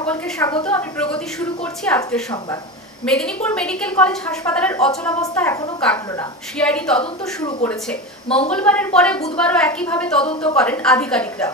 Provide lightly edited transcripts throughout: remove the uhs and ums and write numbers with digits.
সকলকে স্বাগত। আমি প্রগতি শুরু করছি আজকের সংবাদ। মেদিনীপুর মেডিকেল কলেজ হাসপাতালের অচলাবস্থা এখনো কাটলো না। সিআইডি তদন্ত শুরু করেছে। মঙ্গলবারের পরে বুধবারও একইভাবে তদন্ত করেন আধিকারিকরা।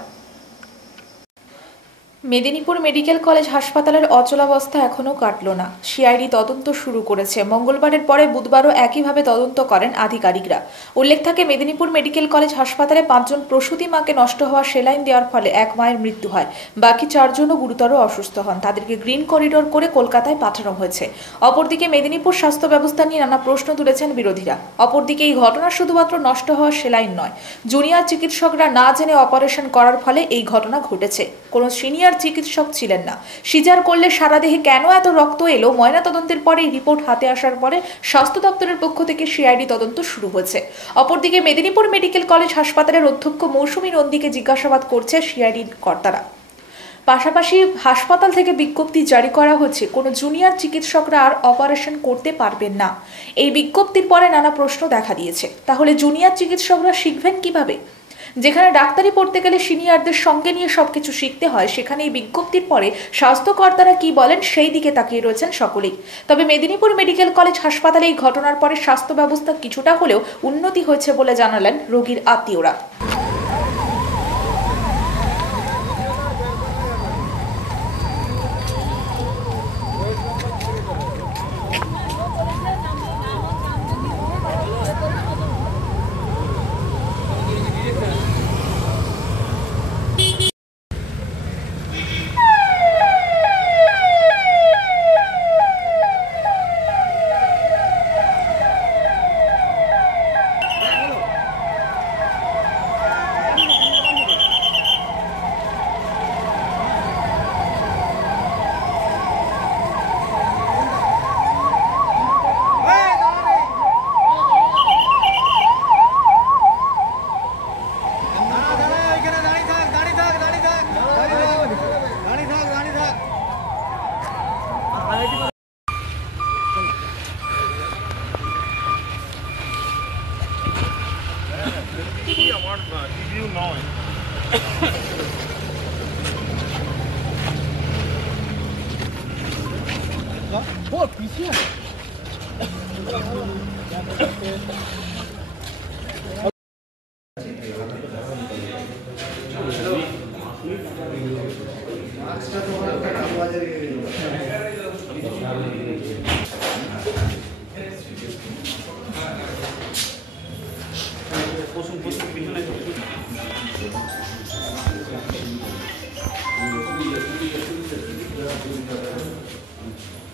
মেদিনীপুর মেডিকেল কলেজ হাসপাতালের অচলাবস্থা এখনো কাটলো না। সিআইডি তদন্ত শুরু করেছে। মঙ্গলবারের পরে বুধবারও একইভাবে তদন্ত করেন আধিকারিকরা। উল্লেখ থাকে, মেদিনীপুর মেডিকেল কলেজ হাসপাতালে 5 জন প্রসূতি মাকে নষ্ট হওয়া সেলাইন দেওয়ার ফলে এক মায়ের মৃত্যু হয়। বাকি 4 জনও গুরুতর অসুস্থ হন। তাদেরকে গ্রিন করিডোর করে কলকাতায় পাঠানো হয়েছে। অপরদিকে মেদিনীপুর স্বাস্থ্য ব্যবস্থা নিয়ে নানা প্রশ্ন তুলেছেন বিরোধীরা। অপরদিকে এই ঘটনা শুধুমাত্র নষ্ট হওয়া সেলাইন নয়, জুনিয়র চিকিৎসকরা না জেনে অপারেশন করার ফলে এই ঘটনা ঘটেছে। কোনো সিনিয়র চিকিৎসক ছিলেন না। সিজার করলে সারা দেহে কেন এত রক্ত এলো, ময়নাতদন্তের পরে রিপোর্ট হাতে আসার পরে স্বাস্থ্য দপ্তরের পক্ষ থেকে সিআইডি তদন্ত শুরু হয়েছে। অপরদিকে মেদিনীপুর মেডিকেল কলেজ হাসপাতালের অধ্যক্ষ মৌসুমী নন্দীকে জিজ্ঞাসাবাদ করছে সিআইডির কর্তারা। পাশাপাশি হাসপাতাল থেকে বিজ্ঞপ্তি জারি করা হচ্ছে, কোনো জুনিয়র চিকিৎসকরা আর অপারেশন করতে পারবেন না। এই বিজ্ঞপ্তির পরে নানা প্রশ্ন দেখা দিয়েছে। তাহলে জুনিয়র চিকিৎসকরা শিখবেন কিভাবে? যেখানে ডাক্তারি পড়তে গেলে সিনিয়রদের সঙ্গে নিয়ে সবকিছু শিখতে হয়, সেখানে এই বিজ্ঞপ্তির পরে স্বাস্থ্যকর্তারা কি বলেন সেই দিকে তাকিয়ে রয়েছেন সকলেই। তবে মেদিনীপুর মেডিকেল কলেজ হাসপাতালে এই ঘটনার পরে স্বাস্থ্য ব্যবস্থা কিছুটা হলেও উন্নতি হয়েছে বলে জানালেন রোগীর আত্মীয়রা।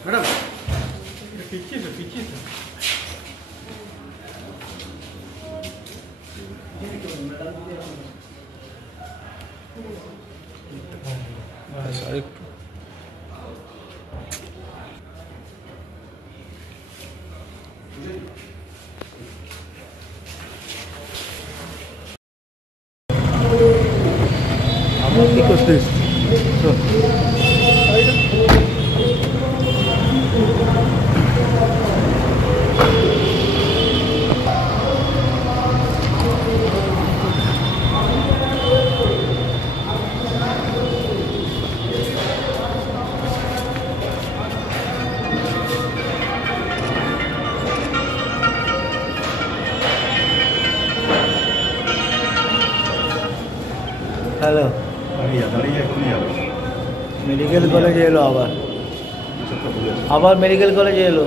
मैडम पीछे से কি করছিস? হ্যালো, মেডিকেল কলেজে এলো, আবার মেডিকেল কলেজে এলো।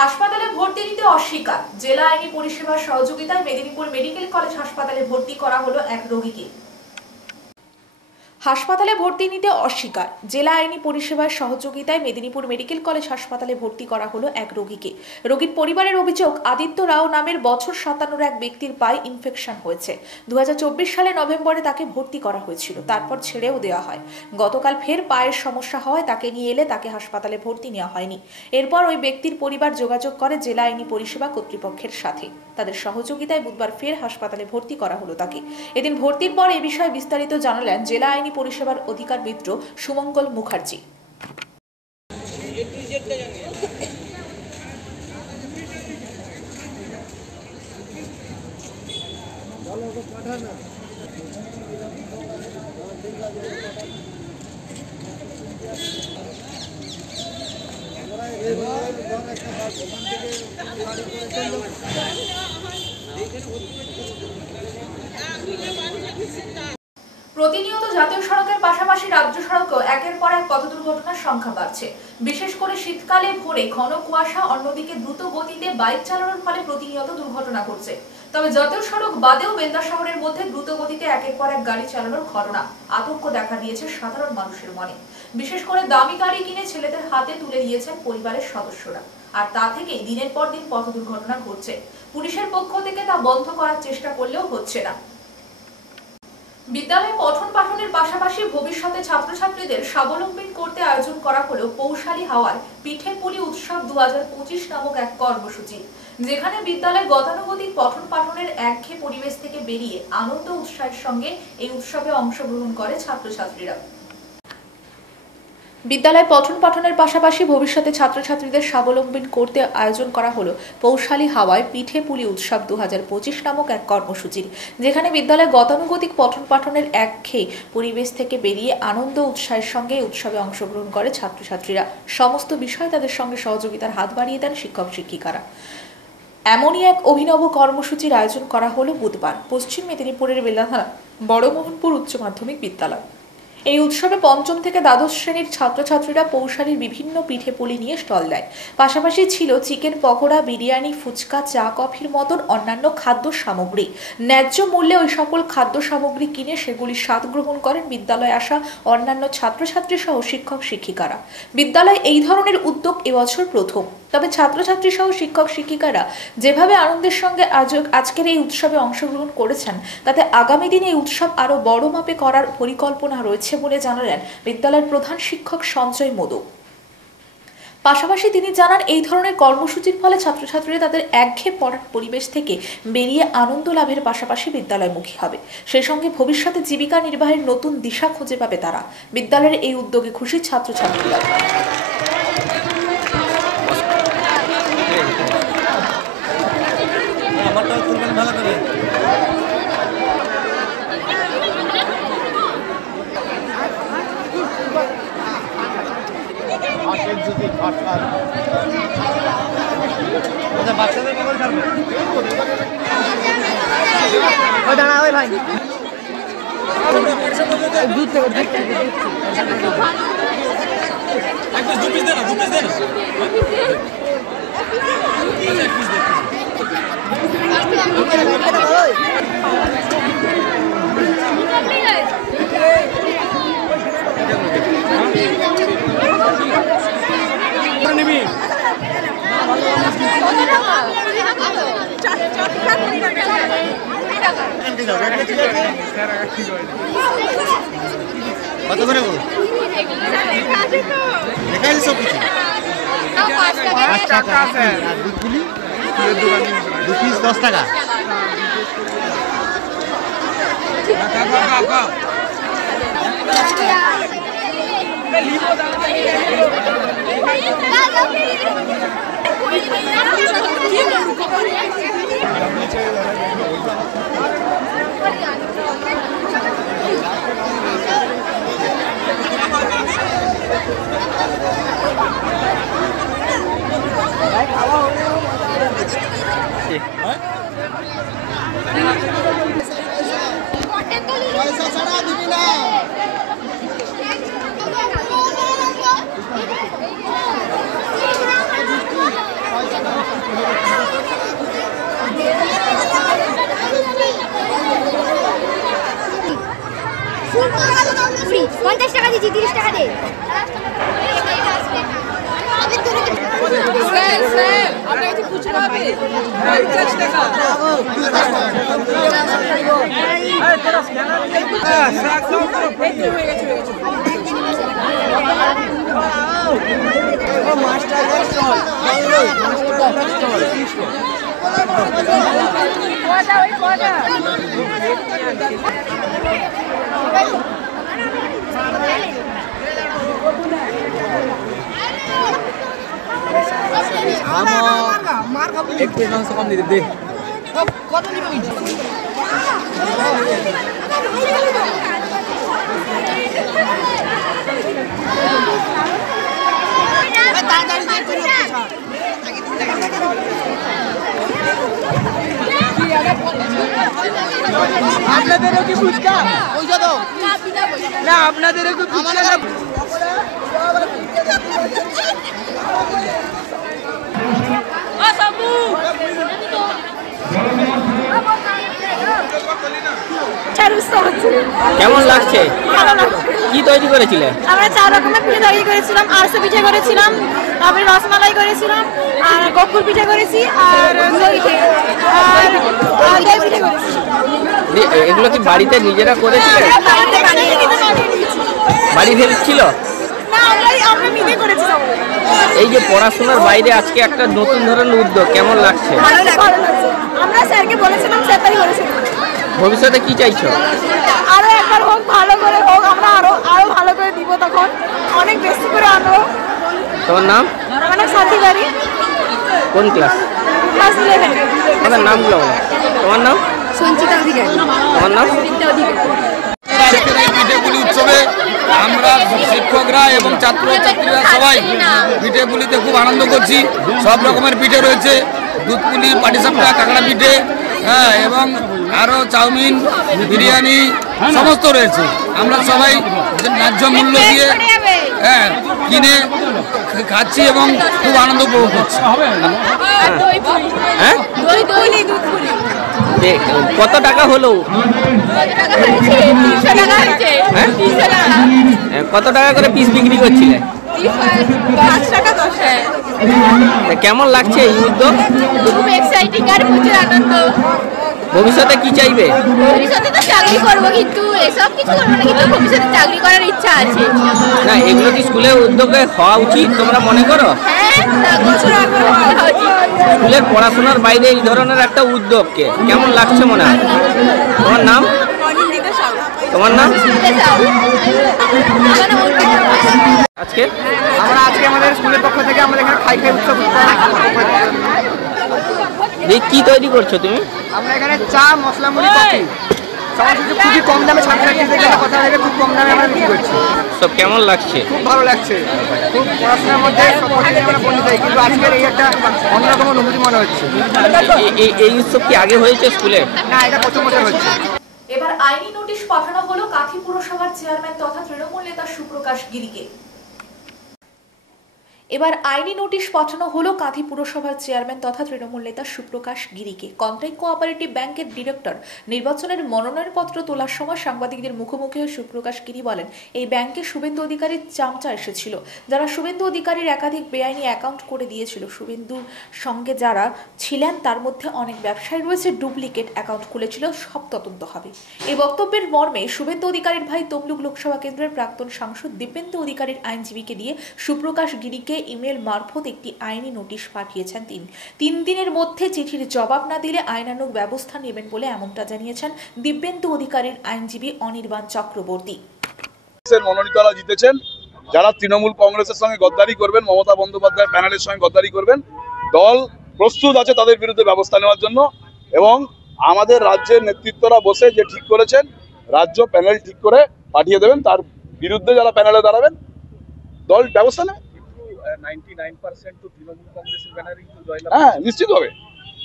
হাসপাতালে ভর্তি নিতে অস্বীকার। জেলা আইনি পরিষেবার সহযোগিতায় মেদিনীপুর মেডিকেল কলেজ হাসপাতালে ভর্তি করা হলো এক রোগীকে। হাসপাতালে ভর্তি নিতে অস্বীকার। জেলা আইনি পরিষেবার সহযোগিতায় মেদিনীপুর মেডিকেল কলেজ হাসপাতালে ভর্তি করা হলো এক রোগীকে। রোগীর পরিবারের অভিযোগ, আদিত্য রাও নামের বছর 57 এক ব্যক্তির পায়ে ইনফেকশন হয়েছে। 2024 সালে নভেম্বরে তাকে ভর্তি করা হয়েছিল, তারপর ছেড়েও দেওয়া হয়। গতকাল ফের পায়ের সমস্যা হওয়ায় তাকে নিয়ে এলে তাকে হাসপাতালে ভর্তি নেওয়া হয়নি। এরপর ওই ব্যক্তির পরিবার যোগাযোগ করে জেলা আইনি পরিষেবা কর্তৃপক্ষের সাথে। তাদের সহযোগিতায় বুধবার ফের হাসপাতালে ভর্তি করা হলো তাকে। এদিন ভর্তির পর এ বিষয়ে বিস্তারিত জানালেন জেলা আইনি পরিষেবার অধিকার মিত্র সুমঙ্গল মুখার্জি। প্রতিনিয়ত জাতীয় সড়কের পাশাপাশি রাজ্য সড়কেও একের পর এক পথ দুর্ঘটনার সংখ্যা বাড়ছে। বিশেষ করে শীতকালে ভোরে ঘন কুয়াশা, অন্যদিকে দ্রুত গতিতে বাইক চালানোর ফলে প্রতিনিয়ত দুর্ঘটনা ঘটছে। তবে জাতীয় সড়ক বাদেও বেলদা শহরের মধ্যে দ্রুত গতিতে একের পর এক গাড়ি চালানোর ঘটনা আতঙ্ক দেখা দিয়েছে সাধারণ মানুষের মনে। বিশেষ করে দামি গাড়ি কিনে ছেলেদের হাতে তুলে দিয়েছেন পরিবারের সদস্যরা, আর তা থেকেই দিনের পর দিন পথ দুর্ঘটনা ঘটছে। পুলিশের পক্ষ থেকে তা বন্ধ করার চেষ্টা করলেও হচ্ছে না। বিদ্যালয়ে পঠন পাঠনের পাশাপাশি ভবিষ্যতে ছাত্রছাত্রীদের স্বাবলম্বী করতে আয়োজন করা হলো পৌষালী হাওয়ার পিঠে পুলি উৎসব 2025 নামক এক কর্মসূচি, যেখানে বিদ্যালয়ে গতানুগতিক পঠন পাঠনের একঘেয়ে পরিবেশ থেকে বেরিয়ে আনন্দ উৎসাহের সঙ্গে এই উৎসবে অংশগ্রহণ করে ছাত্রছাত্রীরা। বিদ্যালয়ে পঠন পাঠনের পাশাপাশি ভবিষ্যতে ছাত্রছাত্রীদের স্বাবলম্বী করতে আয়োজন করা হলো পৌষালী হাওয়ায় পিঠে পুলি উৎসব 2025 নামক এক কর্মসূচির, যেখানে বিদ্যালয়ে গতানুগতিক পঠন পাঠনের একঘেয়ে পরিবেশ থেকে বেরিয়ে আনন্দ উৎসাহের সঙ্গে উৎসবে অংশগ্রহণ করে ছাত্রছাত্রীরা। সমস্ত বিষয়ে তাদের সঙ্গে সহযোগিতার হাত বাড়িয়ে দেন শিক্ষক শিক্ষিকারা। এমনই এক অভিনব কর্মসূচির আয়োজন করা হলো বুধবার পশ্চিম মেদিনীপুরের বেলদা থানা বড়মোহনপুর উচ্চ মাধ্যমিক বিদ্যালয়। এই উৎসবে পঞ্চম থেকে দ্বাদশ শ্রেণীর ছাত্রছাত্রীরা পৌষালীর বিভিন্ন পিঠে পুলি নিয়ে স্টল দেয়। পাশাপাশি ছিল চিকেন পকোড়া, বিরিয়ানি, ফুচকা, চা কফির মতন অন্যান্য খাদ্য সামগ্রী। ন্যায্য মূল্যে ওই সকল খাদ্য সামগ্রী কিনে সেগুলির স্বাদ গ্রহণ করেন বিদ্যালয়ে আসা অন্যান্য ছাত্রছাত্রী সহ শিক্ষক শিক্ষিকারা। বিদ্যালয়ে এই ধরনের উদ্যোগ এবছর প্রথম। তবে ছাত্রছাত্রী সহ শিক্ষক শিক্ষিকারা যেভাবে আনন্দের সঙ্গে আজকের এই উৎসবে অংশগ্রহণ করেছেন, তাতে আগামী দিনে এই উৎসব আরো বড় মাপে করার পরিকল্পনা রয়েছে বলে জানালেন বিদ্যালয়ের প্রধান শিক্ষক সঞ্জয় মোদক। পাশাপাশি তিনি জানান, এই ধরনের কর্মসূচির ফলে ছাত্রছাত্রীরা তাদের একঘেয়ে পড়ার পরিবেশ থেকে বেরিয়ে আনন্দ লাভের পাশাপাশি বিদ্যালয়মুখী হবে। সেই সঙ্গে ভবিষ্যতে জীবিকা নির্বাহের নতুন দিশা খুঁজে পাবে তারা। বিদ্যালয়ের এই উদ্যোগে খুশি ছাত্রছাত্রীরা। বাচ্চাদের মোবাইল ছাড়বে দাঁড়া ওই ভাই দুধ থেকে নিবি কত করে দেখাইলি সব কিছু 5 টাকা আছে আর দুধগুলি 2 পিস 10 টাকা। পয়সা ছাড়া দিবি না। free. 50 টাকা দিচ্ছি, 30 টাকা দে। আপনার কাছে খুচরো হবে 50 টাকা। एक पेज मांस कम दे दे আপনাদেরও কি ফুচকা পয়সা দাও না আপনাদেরও কি ফুচকা না কেমন লাগছে? কি তৈরি করেছিলে? আমরা 4 রকমের পিঠে তৈরি করেছিলাম, আরসা পিঠে করেছিলাম, তারপরে রসমালাই করেছিলাম, আর গোকুল পিঠে করেছি, আর দই পিঠে করেছি। এগুলো কি বাড়িতে নিজেরা করেছিলে? বাড়ি ফেলছিল? না, আমরা মিলে করেছি সব। এই যে পড়াশোনার বাইরে আজকে একটা নতুন ধরনের উদ্যোগ, কেমন লাগছে? ভালো লাগছে। আমরা স্যারকে বলেছিলাম, স্যার তাই বলেছিলেন। ভবিষ্যতে কি চাইছো? আরো একবার হোক, ভালো করে হোক, আমরা আরো ভালো করে দিব, তখন অনেক বেশি করে আনবো। তোমার নাম? আমার নাম সাথী বাড়ি। কোন ক্লাস? ক্লাস 11। তোমার নামগুলো বলো। তোমার নাম? সঞ্চিতা অধিকারী। তোমার নাম? পিঠেপুলি উৎসবে আমরা শিক্ষকরা এবং ছাত্রছাত্রীরা সবাই পিঠেপুলিতে খুব আনন্দ করছি। সব রকমের পিঠে রয়েছে, দুধ পুলি, পাটিসাপটা, কাঁকড়া পিঠে, হ্যাঁ, এবং আরও চাউমিন, বিরিয়ানি সমস্ত রয়েছে। আমরা সবাই ন্যায্য মূল্য দিয়ে হ্যাঁ কিনে খাচ্ছি এবং খুব আনন্দ উপভোগ করছি। হ্যাঁ, কত টাকা হলো? কত টাকা করে পিস বিক্রি করছিলে? 5 টাকা 10। কেমন লাগছে এই উদ্যোগ? খুব এক্সাইটিং আর প্রচুর আনন্দ। ভবিষ্যতে কি চাইবে? ভবিষ্যতে তো চাকরি করবো, কিন্তু এসব কিছু করবো না, কিন্তু ভবিষ্যতে চাকরি করার ইচ্ছা আছে। না, এগুলো কি স্কুলের উদ্যোগে হওয়া উচিত তোমরা মনে করো? হ্যাঁ, বছর আগে হওয়া উচিত। স্কুলের পড়াশোনার বাইরে এই ধরনের একটা উদ্যোগকে কেমন লাগছে মনে হয়? তোমার নাম? তোমার নাম? আজকে আজকে আমাদের স্কুলের পক্ষ থেকে আমাদের এখানে খাই উৎসব কি তৈরি করছো তুমি? আমরা এখানে চা, মশলা মুড়ি, কফি সমস্ত কিছু খুবই কম দামে ছাত্রছাত্রীদের কাছে কথা ভেবে খুব কম দামে আমরা বিক্রি করছি। সব কেমন লাগছে? খুব ভালো লাগছে। খুব পড়াশোনার মধ্যে সব প্রতিদিন আমরা পণ্ডিত হই, কিন্তু আজকের এই একটা অন্যরকম অনুভূতি মনে হচ্ছে। এই উৎসব কি আগে হয়েছে স্কুলে? না, এটা প্রথম বছর হচ্ছে। এবার আইনি নোটিশ পাঠানো হলো কাঁথি পুরসভার চেয়ারম্যান তথা তৃণমূল নেতা সুপ্রকাশ গিরিকে। এবার আইনি নোটিশ পাঠানো হলো কাঁথি পুরসভার চেয়ারম্যান তথা তৃণমূল নেতা সুপ্রকাশ গিরিকে। কন্ট্রাক্ট কোঅপারেটিভ ব্যাংকের ডিরেক্টর নির্বাচনের মনোনয়নপত্র তোলার সময় সাংবাদিকদের মুখোমুখি হয়ে সুপ্রকাশ গিরি বলেন, এই ব্যাংকে শুভেন্দু অধিকারীর চামচা এসেছিল, যারা শুভেন্দু অধিকারীর একাধিক বেআইনি অ্যাকাউন্ট করে দিয়েছিল। শুভেন্দুর সঙ্গে যারা ছিলেন তার মধ্যে অনেক ব্যবসায়ী রয়েছে, ডুপ্লিকেট অ্যাকাউন্ট খুলেছিল, সব তদন্ত হবে। এই বক্তব্যের মর্মে শুভেন্দু অধিকারীর ভাই তমলুক লোকসভা কেন্দ্রের প্রাক্তন সাংসদ দিব্যেন্দু অধিকারীর আইনজীবীকে দিয়ে সুপ্রকাশ গিরিকে ইমেল মারফত একটি আইনি নোটিশ পাঠিয়েছেন। 3 দিনের মধ্যে চিঠির জবাব না দিলে আইনানুগ ব্যবস্থা নেবেন বলে এমনটা জানিয়েছেন দিব্যেন্দু অধিকারীর আইনজীবী অনির্বাণ চক্রবর্তী। মনোনীতরা জিতেছেন, যারা তৃণমূল কংগ্রেসের সঙ্গে গদ্দারি করবেন, মমতা বন্দ্যোপাধ্যায়ের প্যানেলের সঙ্গে গদ্দারি করবেন, দল প্রস্তুত আছে তাদের বিরুদ্ধে ব্যবস্থা নেওয়ার জন্য। এবং আমাদের রাজ্যের নেতৃত্বরা বসে যে ঠিক করেছেন, রাজ্য প্যানেল ঠিক করে পাঠিয়ে দেবেন, তার বিরুদ্ধে যারা প্যানেলে দাঁড়াবেন দল ব্যবস্থা নেবে। 99% তো তৃণমূল কংগ্রেসের ব্যানারেই তো জয়লাভ। হ্যাঁ, নিশ্চিত হবে।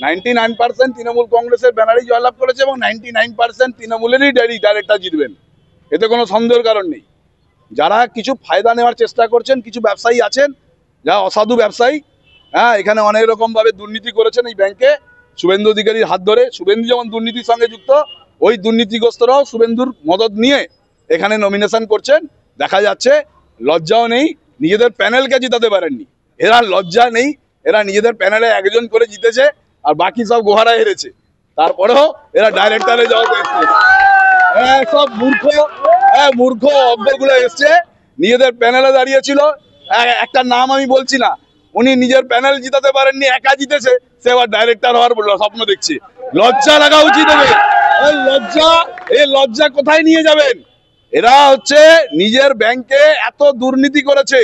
99% তৃণমূল কংগ্রেসের ব্যানারেই জয়লাভ করেছে এবং 99% তৃণমূলেরই ডাইরেক্টর জিতবেন, এতে কোনো সন্দেহের কারণ নেই। যারা কিছু ফায়দা নেওয়ার চেষ্টা করছেন, কিছু ব্যবসায়ী আছেন যারা অসাধু ব্যবসায়ী, হ্যাঁ, এখানে অনেক রকমভাবে দুর্নীতি করেছেন এই ব্যাংকে শুভেন্দু অধিকারীর হাত ধরে। শুভেন্দু যেমন দুর্নীতির সঙ্গে যুক্ত, ওই দুর্নীতিগ্রস্তরাও শুভেন্দুর মদত নিয়ে এখানে নমিনেশন করছেন, দেখা যাচ্ছে লজ্জাও নেই, নিজেদের প্যানেলকে জিতাতে পারেননি। এরা লজ্জা নেই, এরা নিজেদের প্যানেলে একজন করে জিতেছে আর বাকি সব গোহারা হেরেছে, তারপরেও এরা ডাইরেক্টরে যাওয়া এসছে। সব মূর্খ অজ্ঞগুলো এসছে, নিজেদের প্যানেলে দাঁড়িয়েছিল। একটা নাম আমি বলছি না, উনি নিজের প্যানেল জিতাতে পারেননি, একা জিতেছে, সে আবার ডাইরেক্টর হওয়ার স্বপ্ন দেখছে। লজ্জা লাগা উচিত হবে। এই লজ্জা কোথায় নিয়ে যাবেন? এরা হচ্ছে নিজের ব্যাংকে এত দুর্নীতি করেছে,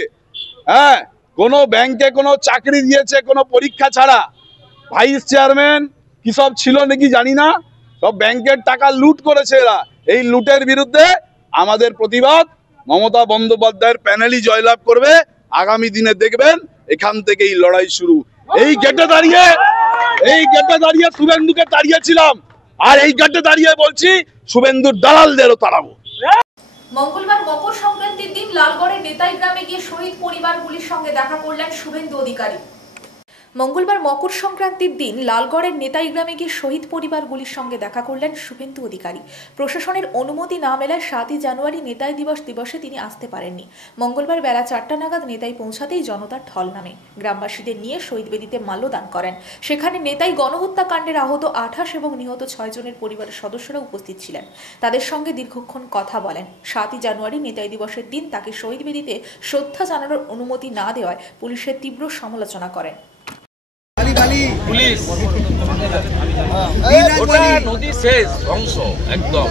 হ্যাঁ, কোনো ব্যাংকে কোনো চাকরি দিয়েছে কোনো পরীক্ষা ছাড়া, ভাইস চেয়ারম্যান কি সব ছিল নাকি জানি না, সব ব্যাংকের টাকা লুট করেছে এরা। এই লুটের বিরুদ্ধে আমাদের প্রতিবাদ, মমতা বন্দ্যোপাধ্যায়ের প্যানেলই জয়লাভ করবে। আগামী দিনে দেখবেন এখান থেকে এই লড়াই শুরু। এই গেটে দাঁড়িয়ে শুভেন্দুকে তাড়িয়েছিলাম, আর এই গেটে দাঁড়িয়ে বলছি শুভেন্দুর দালালদেরও তাড়াবো। মঙ্গলবার মকর সংক্রান্তির দিন লালগড়ের নেতাই গ্রামে গিয়ে শহীদ পরিবারগুলির সঙ্গে দেখা করলেন শুভেন্দু অধিকারী। মঙ্গলবার মকর সংক্রান্তির দিন লালগড়ের নেতাই গ্রামে গিয়ে শহীদ পরিবারগুলির সঙ্গে দেখা করলেন শুভেন্দু অধিকারী। প্রশাসনের অনুমতি না মেলায় 7ই জানুয়ারি নেতাই দিবসে তিনি আসতে পারেননি। মঙ্গলবার বেলা 4টা নাগাদ নেতাই পৌঁছাতেই জনতার ঢল নামে। গ্রামবাসীদের নিয়ে শহীদ বেদিতে মাল্যদান করেন। সেখানে নেতাই গণহত্যাকাণ্ডের আহত 28 এবং নিহত 6 জনের পরিবারের সদস্যরা উপস্থিত ছিলেন। তাদের সঙ্গে দীর্ঘক্ষণ কথা বলেন। 7ই জানুয়ারি নেতাই দিবসের দিন তাকে শহীদ বেদিতে শ্রদ্ধা জানানোর অনুমতি না দেওয়ায় পুলিশের তীব্র সমালোচনা করেন। পুলিশ ওটা নদী শেষ ধ্বংস, একদম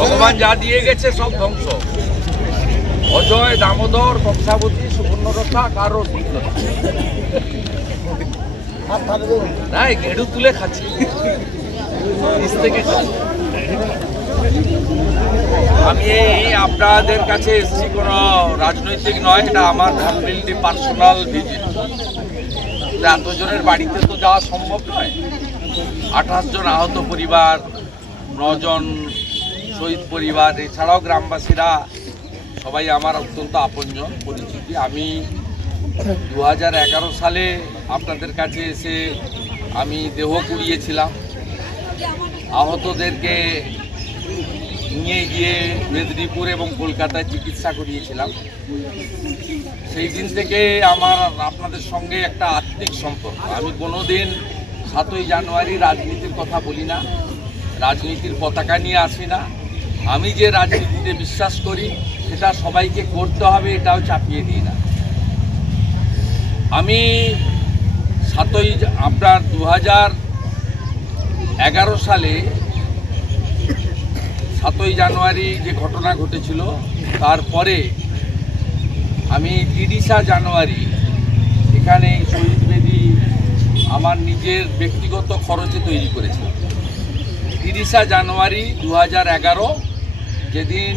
ভগবান যা দিয়ে গেছে সব ধ্বংস। অজয়, দামোদর, কংসাবতী, সুবর্ণরেখা কারো না, গেড়ু তুলে খাচ্ছি থেকে। আমি আপনাদের কাছে এসেছি, কোনো রাজনৈতিক নয়, এটা আমার কমপ্লিটলি পার্সোনাল ভিজিট। এতজনের বাড়িতে তো যাওয়া সম্ভব নয়। 28 জন আহত পরিবার, 9 জন শহীদ পরিবার, এছাড়াও গ্রামবাসীরা সবাই আমার অত্যন্ত আপনজন, পরিচিতি। আমি 2011 সালে আপনাদের কাছে এসে আমি দেহ কুড়িয়েছিলাম। আহতদেরকে নিয়ে গিয়ে মেদিনীপুর এবং কলকাতায় চিকিৎসা করিয়েছিলাম। সেই দিন থেকে আমার আপনাদের সঙ্গে একটা আত্মিক সম্পর্ক। আমি কোনোদিন 7ই জানুয়ারি রাজনীতির কথা বলি না, রাজনীতির পতাকা নিয়ে আসি না। আমি যে রাজনীতিতে বিশ্বাস করি সেটা সবাইকে করতে হবে, এটাও চাপিয়ে দিই না। আমি 2011 সালে 7ই জানুয়ারি যে ঘটনা ঘটেছিল, তারপরে আমি 30 জানুয়ারি এখানে শহীদ বেদি আমার নিজের ব্যক্তিগত খরচে তৈরি করেছিলাম। 30 জানুয়ারি 2011, যেদিন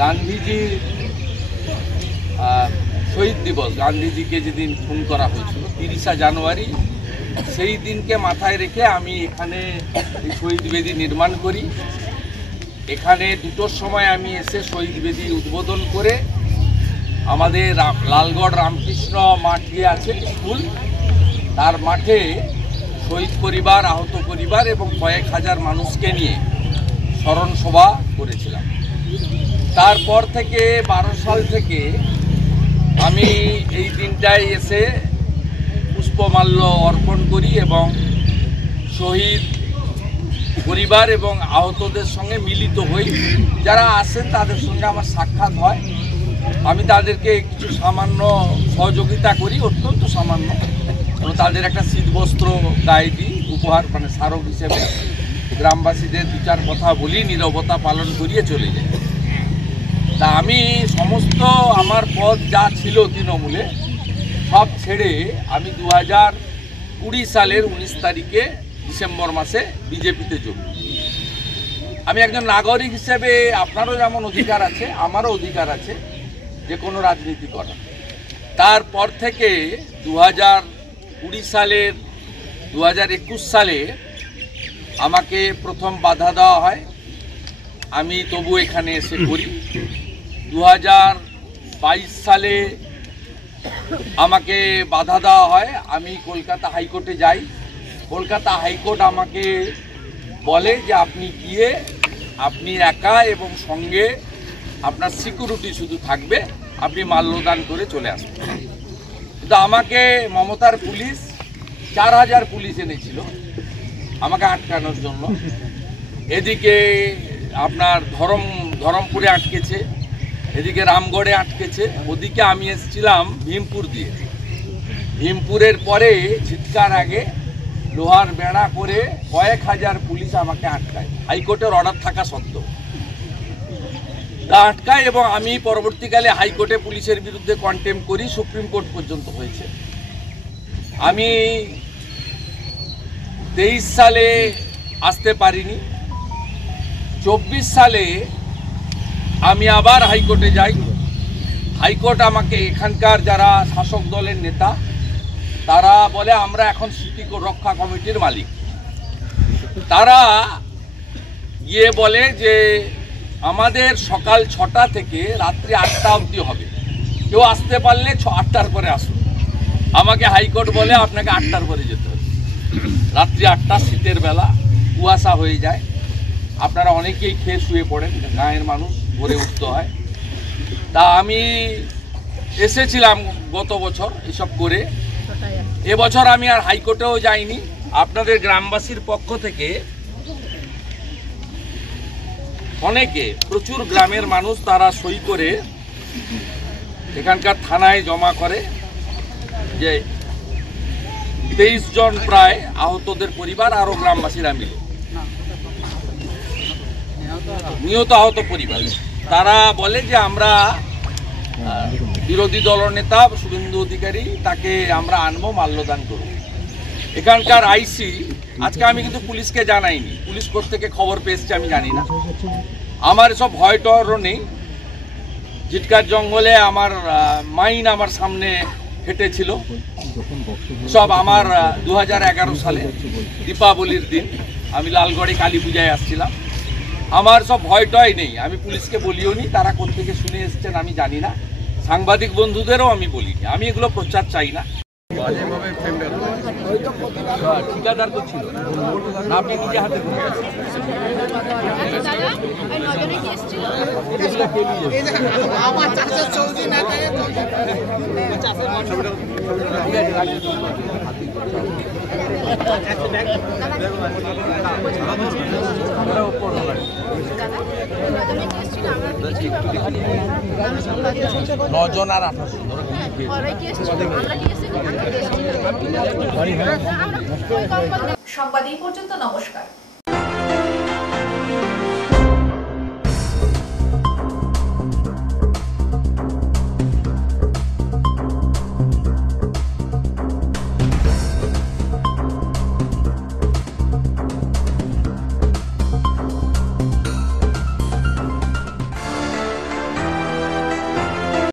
গান্ধীজির শহীদ দিবস, গান্ধীজিকে যেদিন খুন করা হয়েছিল 30 জানুয়ারি, সেই দিনকে মাথায় রেখে আমি এখানে শহীদ বেদি নির্মাণ করি। এখানে 2টোর সময় আমি এসে শহীদ বেদি উদ্বোধন করে আমাদের লালগড় রামকৃষ্ণ মাঠ যে আছে স্কুল, তার মাঠে শহীদ পরিবার, আহত পরিবার এবং কয়েক হাজার মানুষকে নিয়ে স্মরণ সভা করেছিলাম। তারপর থেকে 12 সাল থেকে আমি এই দিনটায় এসে পুষ্পমাল্য অর্পণ করি এবং শহীদ পরিবার এবং আহতদের সঙ্গে মিলিত হই। যারা আসেন তাদের সঙ্গে আমার সাক্ষাৎ হয়। আমি তাদেরকে কিছু সামান্য সহযোগিতা করি, অত্যন্ত সামান্য। এবং তাদের একটা শীতবস্ত্র গায়ে দিই উপহার, মানে স্মারক হিসেবে। গ্রামবাসীদের 2-4 কথা বলি, নীরবতা পালন করিয়ে চলে যাই। তা আমি সমস্ত আমার পদ যা ছিল তৃণমূলে সব ছেড়ে আমি 2020 সালের 19 তারিখে ডিসেম্বর মাসে বিজেপিতে যোগ দিই। আমি একজন নাগরিক হিসেবে আপনারও যেমন অধিকার আছে, আমারও অধিকার আছে যে কোনো রাজনীতি করা। তারপর থেকে 2020 সালের 2021 সালে আমাকে প্রথম বাধা দেওয়া হয়, আমি তবু এখানে এসে করি। 2022 সালে আমাকে বাধা দেওয়া হয়, আমি কলকাতা হাইকোর্টে যাই। কলকাতা হাইকোর্ট আমাকে বলে যে আপনি গিয়ে আপনি একা এবং সঙ্গে আপনার সিকিউরিটি শুধু থাকবে, আপনি মাল্যদান করে চলে আসবেন। কিন্তু আমাকে মমতার পুলিশ 4000 পুলিশ এনেছিল আমাকে আটকানোর জন্য। এদিকে আপনার ধরমপুরে আটকেছে, এদিকে রামগড়ে আটকেছে, ওদিকে আমি এসেছিলাম ভীমপুর দিয়ে। ভীমপুরের পরে চিৎকার আগে লোহার বেড়া করে কয়েক হাজার পুলিশ আমাকে আটকায়, হাইকোর্টের অর্ডার থাকা সত্ত্বেও তা আটকায়। এবং আমি পরবর্তীকালে হাইকোর্টে পুলিশের বিরুদ্ধে কন্টেম করি, সুপ্রিম কোর্ট পর্যন্ত হয়েছে। আমি 23 সালে আসতে পারিনি, 24 সালে আমি আবার হাইকোর্টে যাই। হাইকোর্ট আমাকে, এখানকার যারা শাসক দলের নেতা তারা বলে আমরা এখন স্মৃতি রক্ষা কমিটির মালিক, তারা গিয়ে বলে যে আমাদের সকাল 6টা থেকে রাত্রি 8টা অবধি হবে, কেউ আসতে পারলে 8টার পরে আসুন। আমাকে হাইকোর্ট বলে আপনাকে 8টার পরে যেতে হবে। রাত্রি 8টা, শীতের বেলা, কুয়াশা হয়ে যায়, আপনারা অনেকেই খেয়ে শুয়ে পড়েন, গাঁয়ের মানুষ, ভোরে উঠতে হয়। তা আমি এসেছিলাম গত বছর এসব করে। এবছর আমি আর হাইকোর্টেও যাইনি। আপনাদের গ্রামবাসীর পক্ষ থেকে অনেকে, প্রচুর গ্রামের মানুষ, তারা সই করে এখানকার থানায় জমা করে যে 23 জন প্রায় আহতদের পরিবার, আরো গ্রামবাসীরা মিলে নিহত আহত পরিবার, তারা বলে যে আমরা বিরোধী দলনেতা শুভেন্দু অধিকারী, তাকে আমরা আনবো, মাল্যদান করব। এখানকার আইসি, আজকে আমি কিন্তু পুলিশকে জানাইনি, পুলিশ কোত্থেকে খবর পেয়েছে আমি জানি না। আমার সব ভয় টয়রও নেই। জিটকার জঙ্গলে আমার মাইন আমার সামনে ফেটেছিল সব। আমার 2011 সালে দীপাবলির দিন আমি লালগড়ে কালী পূজায় আসছিলাম। আমার সব ভয় টয় নেই, আমি পুলিশকে বলিও নি, তারা কোত্থেকে শুনে এসছেন আমি জানি না, সাংবাদিক বন্ধুদেরও আমি বলিনি, আমি এগুলো প্রচার চাই না। ঠিকাদার তো ছিল না, আপনি নিজে হাতে নজন আর 18 সংবাদ এই পর্যন্ত। নমস্কার।